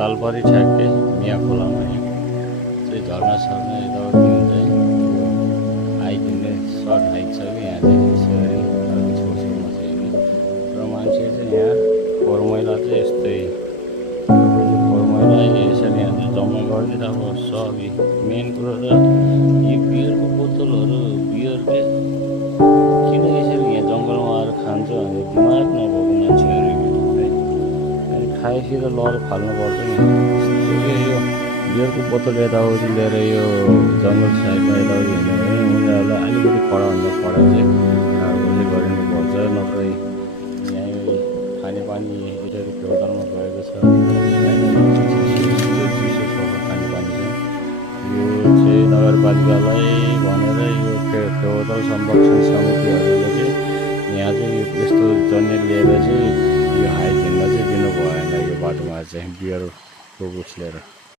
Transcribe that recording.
तालपरी ठ्याक्कै मिया खोलामा यहाँ चाहिँ झर्ना सर्ने यताउति चाहिँ आइदिने सर्ट हाइट छ कि यहाँ चाहिँ यसरी छेउछेउमा चाहिँ कि र मान्छे चाहिँ यहाँ फोहोर मैला चाहिँ यस्तै फोहोर मैला यसरी यहाँ चाहिँ जम्मा गरिदिरहेको सबै मेन कुरो त यी बियरको बोतलहरू बियरले किन यसरी यहाँ जङ्गलमा आएर खान्छ भने दिमाग नभएको मान्छेहरू है अनि खाएपछि त लर फाल्नुपर्छ नि यो बियरको बोतल यताउति लिएर यो जङ्गल साइडमा यताउति हिँड्यो भने उनीहरूलाई अलिकति कडाभन्दा कडा चाहिँ उसले गरिनुपर्छ नत्र यहाँ खानेपानी यसरी फेउटालमा गएको छ चिसो छ खानेपानी छ यो चाहिँ नगरपालिकालाई भनेर यो फेउटाल संरक्षण समितिहरूले चाहिँ यहाँ चाहिँ यस्तो जन्य लिएर चाहिँ यो हाइट हिँड्न चाहिँ दिनु भएन यो बाटोमा चाहिँ बियरको उस लिएर